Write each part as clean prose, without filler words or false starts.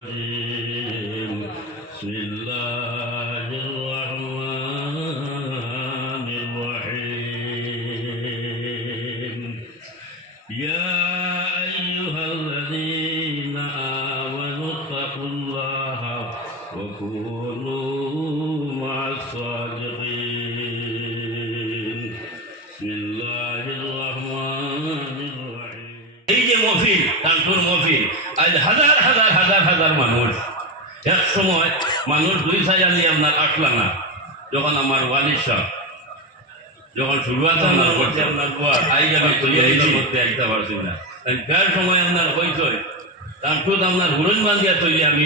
بسم الله الرحمن الرحيم يا أيها الذين آمنوا اتقوا الله وكونوا مع الصادقين بسم الله الرحمن الرحيم এই যে মফিল তানপুর মফিল আজ হাজার হাজার হাজার হাজার মানুষ এক সময় মানুষ দুই সাইয়া নিয়ে আপনার আসলা না যখন আমার ওয়ালিদ সাহেব যখন শুরুয়াত আপনার করছে আপনার গোয়ার আই আমি তৈরি করতে আইতে পারছি না ফের সময় আপনার হইত তানপুর আপনার হুরুন বান্ধিয়া তৈরি আমি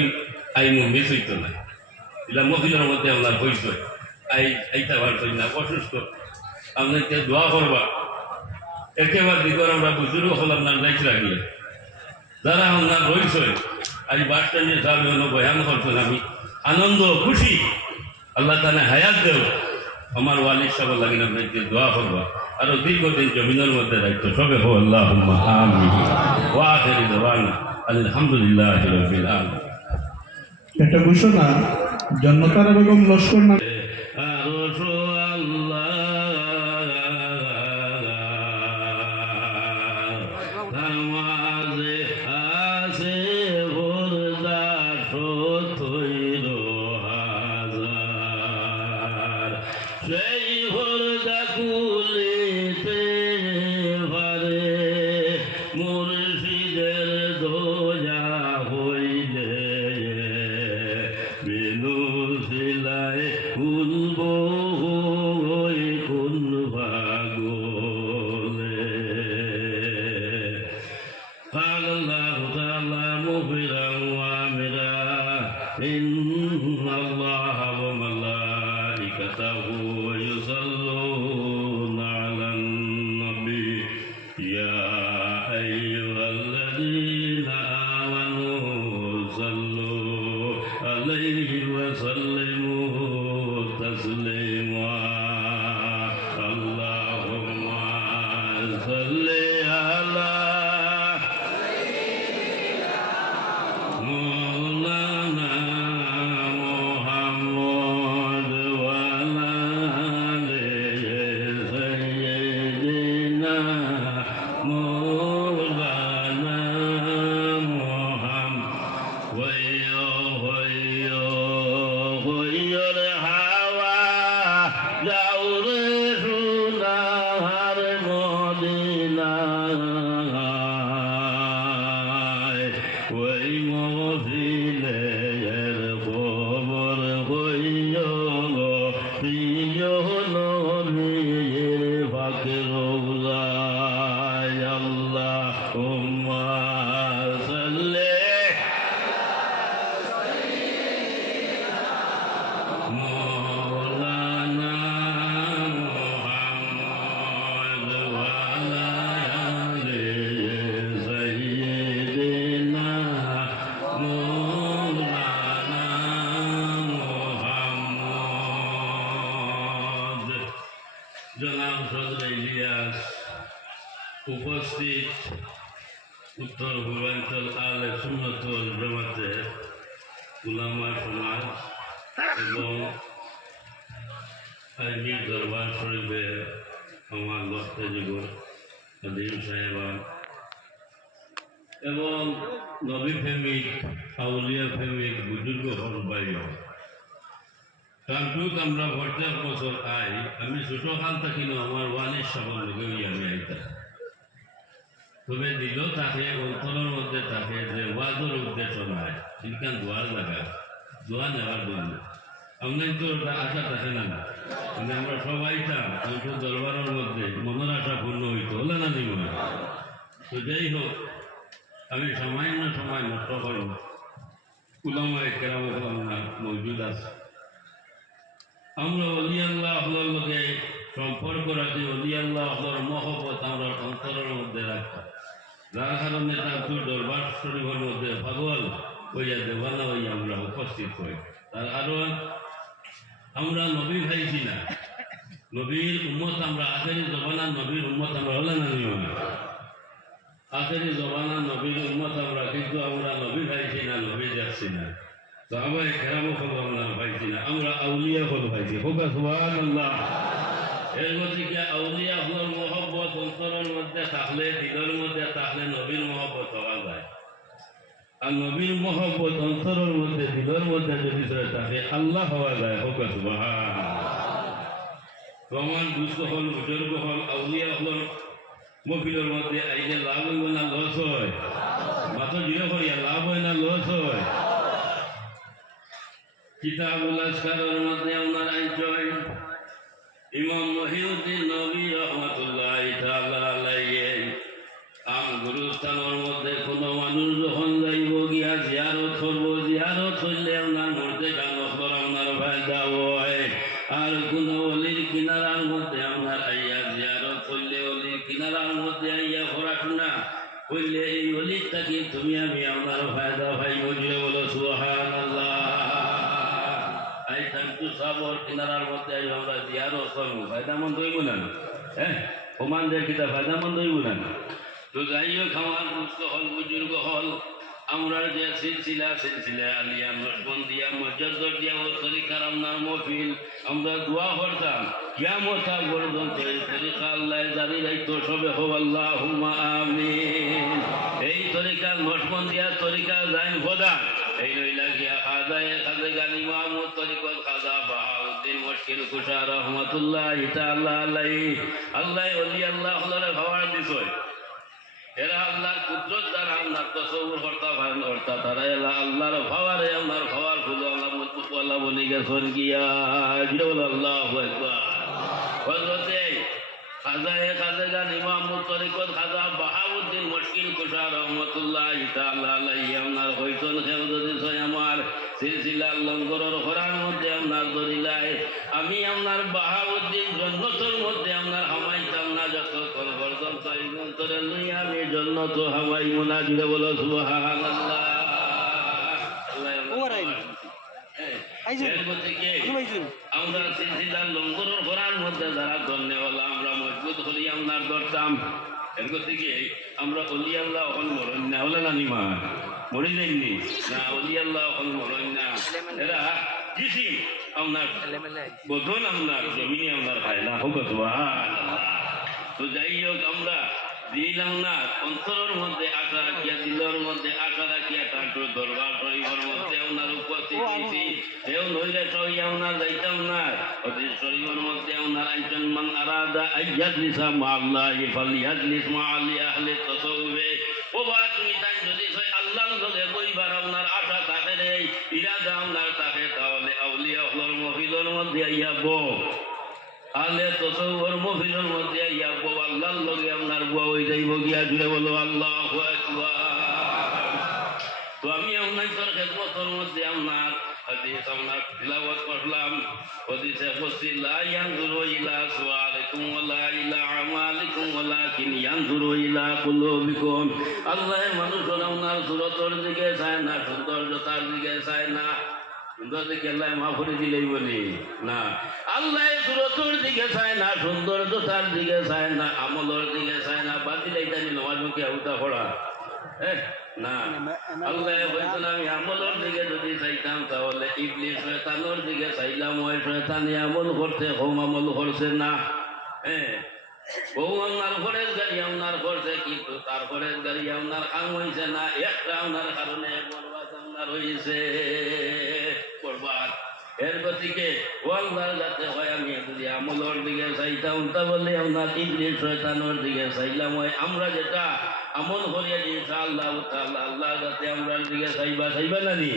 আইমু মিস হইত না এটা মফিলের মধ্যে আপনার হইত আইতে পারছি না অসুস্থ আপনাকে দোয়া করবা একেবারে দিকর আমরা বুজুর্গ হল আপনার যাইতে রাখলে যারা আপনার রয়েছে আজ বাস স্ট্যান্ডে যাবে হলো বয়ান করছেন আমি আনন্দ খুশি আল্লাহ তালা হায়াত দেও আমার ওয়ালিদ সাহেব লাগিন আপনাকে দোয়া করবা আরো দীর্ঘদিন জমিনের মধ্যে রাখতো সবে হো আল্লাহ আমিন ওয়া আখিরি দাওয়ানা আলহামদুলিল্লাহি রাব্বিল আলামিন। একটা ঘোষণা জন্নতারা বেগম লস্কর না সেই হরদা কুলিতে পারে মুর্শিদের দোজা হইলে বিনু সিলায় খুলব কোন ভাগলে আল্লাহ তাআলা মুফিরা ওয়া মিরা ইন্নাল্লাহ ওয়া মালাইকাতাহু يصلون على النبي يا أيها الذين آمنوا صلوا عليه وسلموا تسليما اللهم صل على مولانا محمد وعلى জনাব সদর ইলিয়াস উপস্থিত উত্তর পূর্বাঞ্চল আলে সুন্নতুল জামাতের উলামা সমাজ এবং আজমির দরবার শরীফের আমার লক্ষ্য জীবন আদিম সাহেবান এবং নবী প্রেমিক আউলিয়া প্রেমিক বুজুর্গ হল বাইর কারণ আমরা প্রত্যেক বছর আই আমি ছোটকাল থাকি না আমার ওয়ালিদ সাহেবের লগেই আমি আইতাম তবে দিল থাকে অন্তরের মধ্যে থাকে যে ওয়াজের উদ্দেশ্য নাই সেখান দোয়ার জায়গা দোয়া নেওয়ার জন্য আপনার তো ওটা আশা থাকে না মানে আমরা সবাই কিন্তু দরবারের মধ্যে মনের আশা পূর্ণ হইতো হলে না দিব তো যাই হোক আমি সামান্য সময় নষ্ট করি উলামায়ে কেরাম মজুদ আছে আমরা অলি আল্লাহ আল্লাহর মধ্যে সম্পর্ক রাখি অলি আল্লাহ আল্লাহর মহব্বত আমরা অন্তরের মধ্যে রাখতাম যার কারণে তার দরবার শরীফের মধ্যে পাগল হইয়া দেওয়ানা হইয়া আমরা উপস্থিত হই তার আরো আমরা নবী ভাইছি না নবীর উম্মত আমরা আগের জমানার নবীর উম্মত আমরা হলে না নিয়ম আখেরি জমানা নবীর উম্মত আমরা, কিন্তু আমরা নবী পাইছি না, নবী যাচ্ছি না। তো আমার খেরামো ফল আমরা পাইছি না, আমরা আউলিয়া ফল পাইছি। হোক সুবহানাল্লাহ। এর গতিকে আউলিয়া হল মহব্বত অন্তরের মধ্যে থাকলে, দিলের মধ্যে থাকলে নবীর মহব্বত হওয়া যায়। আর নবীর মহব্বত অন্তরের মধ্যে, দিলের মধ্যে যদি থাকে, আল্লাহ হওয়া যায়। হোক সুবহানাল্লাহ। প্রমাণ দুষ্ট হল, বুজুর্গ হল, আউলিয়া হল মফিলের মধ্যে আইলে লাভ হইব না লস হয়? মাত্র জিরো করিয়া লাভ হয় না লস হয়? কিতাবুল আসকারের মধ্যে আপনার আইনচয় ইমাম মহিউদ্দিন নবী রহমাতুল্লাহি তাআলা আলাইহি গুরুস্থানের মধ্যে কোনো মানুষ যখন যাইব গিয়া জিয়ারত করবো, জিয়ারত হইলে আপনার মধ্যে গান আপনার ফায়দা হয়। আর কোন অলির কিনারার মধ্যে আপনার আইয়া জিয়ারত করলে, অলির কিনারার মধ্যে আইয়া পড়াশোনা করলে, এই অলির থাকি তুমি আমি আপনার ফায়দা ভাই বুঝলে বলো সুবহানাল্লাহ। আই থাকতু সাবর কিনারার মধ্যে আই আমরা জিয়ারত করবো, ফায়দামন্দ হইব না? হ্যাঁ, ওমান যে কিতা ফায়দামন্দ হইব না? তো যাই হোক, আমার দুস্থ হল, বুজুর্গ হল, আমরা যে সিলসিলা আলিয়া নসবন্দিয়া মসজিদ দিয়া ও তরিকার আপনার মফিল আমরা দোয়া করতাম কিয়ামত পর্যন্ত এই তরিকা আল্লাহ জারি রাখতো। সবে হো আল্লাহুম্মা আমিন। এই তরিকার নসবন্দিয়া তরিকা যাই প্রধান এই রইলা গিয়া খাজা গানি মাহমুদ তরিকত খাজা বাহাউদ্দিন মুশকিল কুশা রহমাতুল্লাহি তাআলা আলাইহি। আল্লাহ ওলি আল্লাহ হলরে ভাবার দিছয়, এরা আল্লাহর কুদরত দ্বারা আল্লাহর তসব্বুর করতা তারা এলা আল্লাহর ভাবারে আল্লাহর ভাবার খুঁজে আল্লাহ বলি গেছেন গিয়া আল্লাহু আকবার। হযরতে খাজা গান ইমাম তরিকত খাজা বাহাউদ্দিন মুশকিল কুশা রহমাতুল্লাহি তাআলা আলাইহি আপনার হইতন খেউ যদি আমার সিলসিলা লঙ্গরের খরার মধ্যে আপনার দরিলাই আমি আপনার বাহাউদ্দিন জন্নতের মধ্যে আপনার হামাইতাম না, যত করবর্দন তরিগন্তরে লই আমি জন্নত হামাই মুনা জুড়ে বলো সুবহানাল্লাহ। আমরা সিলসিলার লঙ্গরের খরার মধ্যে যারা ধন্যওয়ালা আমরা মজবুত হলি আপনার ধরতাম। এর গতিকে আমরা অলি আল্লাহ হল মরণ না হলে না নিমা মরি যাইনি না, অলি আল্লাহ হল মরণ না, এরা কিসি আপনার বোধন আপনার জমিনে আপনার খায় না। হোক সুবহানাল্লাহ। তো যাই হোক, আমরা দিলাম না অন্তরের মধ্যে আশা রাখিয়া, দিলের মধ্যে আশা রাখিয়া তারপর দরবার শরীফের মধ্যে আপনার উপস্থিত হয়েছি। কেউ নইলে সই আপনার যাইতাম না। অতি শরীফের মধ্যে আপনার আইজন মান আরাদা আইয়াজলিসা মা আল্লাহি ফালিয়াজলিস মা আলি আহলি তাসাউফে। ও বা তুমি তাই যদি সই আল্লাহর লগে বইবার আপনার আশা থাকে রে, ইরাদা আপনার থাকে, তাহলে আউলিয়া হলর মহফিলের মধ্যে আইয়া বউ আলে তসব্বুর মহফিলের মধ্যে আইয়া বউ আল্লাহর লগে আপনার বুয়া হয়ে যাইব গিয়া জুড়ে বলো আল্লাহু আকবার। তো আমি আপনার তোর খেদমতের মধ্যে আপনার হাদিস আপনার তিলাওয়াত করলাম। হাদিসে বলছি লা ইয়ানজুরু ইলা সুওয়ারিকুম ওয়ালা ইলা আমালিকুম ওয়ালাকিন ইয়ানজুরু ইলা কুলুবিকুম। আল্লাহ মানুষের আপনার সুরতের দিকে চায় না, সৌন্দর্যতার দিকে চায় না। সুন্দর দিকে আল্লাহ মাফরি দিলেই বলি না, আল্লাহ সুরতের দিকে চায় না, সৌন্দর্যতার দিকে চায় না, আমলের দিকে চায় না। বাতিল এইটা নিল আমাকে আউটা পড়া না। আল্লাহ বলছেন আমি আমলের দিকে যদি চাইতাম তাহলে ইবলিস শয়তানের দিকে চাইলাম, ওই শয়তানি আমল করতে হোম আমল করছে না। বউ আপনার ঘরের গাড়ি আপনার করছে, কিন্তু তার ঘরের গাড়ি আপনার কাম হয়েছে না। একটা আপনার কারণে বরবাদ আপনার হয়েছে বরবাদ। এর গতিকে ও আল্লাহ যাতে হয় আমি যদি আমলের দিকে চাইতাম তাহলে আপনার ইবলিস শয়তানের দিকে চাইলাম। হয় আমরা যেটা আমল করিয়া ইনশাআল্লাহ তাআলা আল্লাহ যাতে আমরা দিকে চাইবা না নি।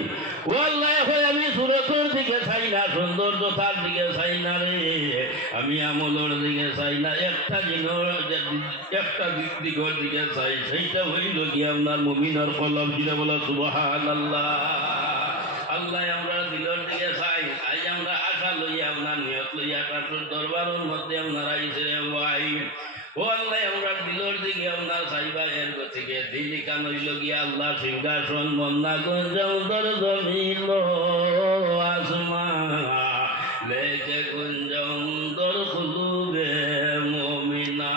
ও আল্লাহ হয় আমি সুরতের দিকে চাই না, সৌন্দর্যতার দিকে চাই না রে, আমি আমলের দিকে চাই না। একটা দিকের দিকে চাই, সেইটা হইল কি আপনার মুমিনের কলব যেটা বলা সুবহানাল্লাহ। আল্লাহ আমরা দিলের দিকে চাই। আজ আমরা আশা লইয়া আপনার নিয়ত লইয়া কাঠুর দরবারের মধ্যে আপনার আইসে ভাই। ও আল্লাহ আমরা দিলের দিকে আপনার চাইবা। এর গতিকে দিল্লি কান হইল গিয়া আল্লাহ সিংহাসন মন্না গুঞ্জর জমিল আসমা লেকে গুঞ্জর খুলুবে মমিনা।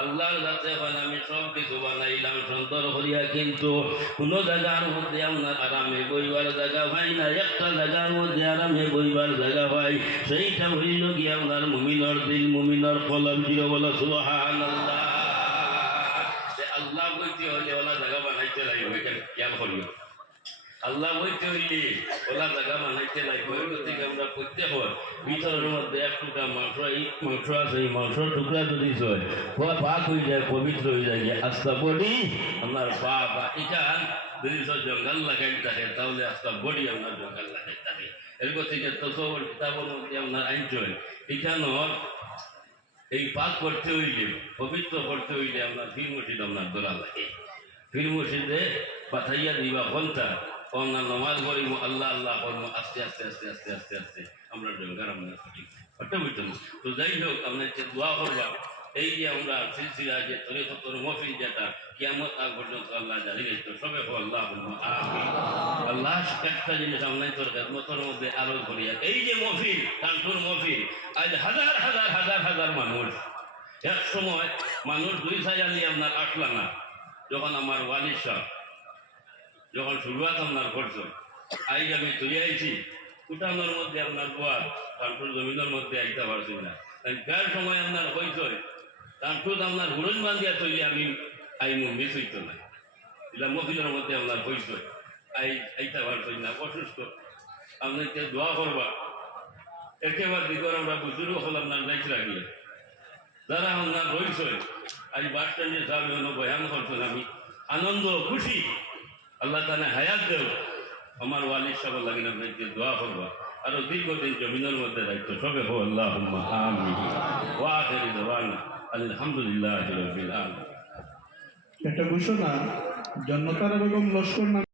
আল্লাহর কাছে আমি সব কিছু বানাইলাম। সন্তর করিয়া কিন্তু কোনো জায়গার মধ্যে আপনার আরামে বইবার জায়গা পাই না, একটা জায়গার মধ্যে আরামে বইবার জায়গা পাই, সেইটা হইল গিয়ে আপনার মুমিনর দিল, মুমিনর কলব। জিরো বলো সুবহানাল্লাহ। আল্লাহ বইতে হলে ওলা জায়গা বানাইতে লাগবে, খেয়াল করিও। আল্লাহ বইতে হইলে ওলা জায়গা বানাইতে লাগবে। ওই থেকে আমরা প্রত্যেক ভিতরের মধ্যে এক টুকরা মাংস, এই মাংস আছে, এই মাংসর টুকরা যদি হয় পাক হয়ে যায়, পবিত্র হয়ে যায়, আস্তা বডি আপনার পা বা এখান যদি জঙ্গল লাগাই থাকে তাহলে আস্তা বডি আপনার জঙ্গল লাগাই থাকে। এরপর থেকে তসবর কিতাবের মধ্যে আপনার আইনচয় এখানোর এই পাক করতে হইলে, পবিত্র করতে হইলে আপনার ফির মসজিদ আপনার দোলা লাগে। ফির মসজিদে পাঠাইয়া দিবা ঘন্টা আমরা নমাজ পড়িব, আল্লাহ আল্লাহ করব, আস্তে আস্তে আস্তে আস্তে আস্তে আস্তে আমরা জঙ্গার আমরা সঠিক হতে বুঝতাম। তো যাই হোক আপনাকে দোয়া করবা। এই যে আমরা সিলসিলা যে তরিকতর মহফিল যেটা কিয়ামত আগ পর্যন্ত আল্লাহ জারি রেখেছে, সবে আল্লাহ আমিন। আল্লাহ একটা জিনিস আপনার তোর খেদমতের মধ্যে আরো করিয়া, এই যে মহফিল, কানপুর মহফিল, আজ হাজার হাজার হাজার হাজার মানুষ। এক সময় মানুষ 2 সাইয়া নিয়ে আপনার আসলা না, যখন আমার ওয়ালিদ সাহেব যখন শুরুয়াত আপনার করছো, আইজ আমি তুই আইছি উঠানোর মধ্যে আপনার গোয়ার কানপুর জমিনের মধ্যে আইতে পারছি না। যার সময় আপনার হইত কানপুর আপনার হুরন বান্ধিয়া তৈরি আমি আইমু মিস হইত না, এটা মহিলার মধ্যে আপনার হইত আইতে পারছি না, অসুস্থ। আপনাকে দোয়া করবা। একেবারে দিকর আমরা বুজুর্গ হল আপনার যাইতে লাগিয়ে যারা আপনার রইছ আজ বাস স্ট্যান্ডে যাবে হলো বয়ান করছেন, আমি আনন্দ খুশি। আল্লাহ তাআলা হায়াত দেব। আমার ওয়ালিদ সাহেব লাগিন আপনাকে দোয়া করবা, আরো দীর্ঘদিন জমিনের মধ্যে রাখতো। সবে হো আল্লাহুম্মা আমিন। ওয়া আখিরু দাওয়ানা আলহামদুলিল্লাহি রাব্বিল আলামিন। একটা ঘোষণা, জন্নতারা বেগম লস্কর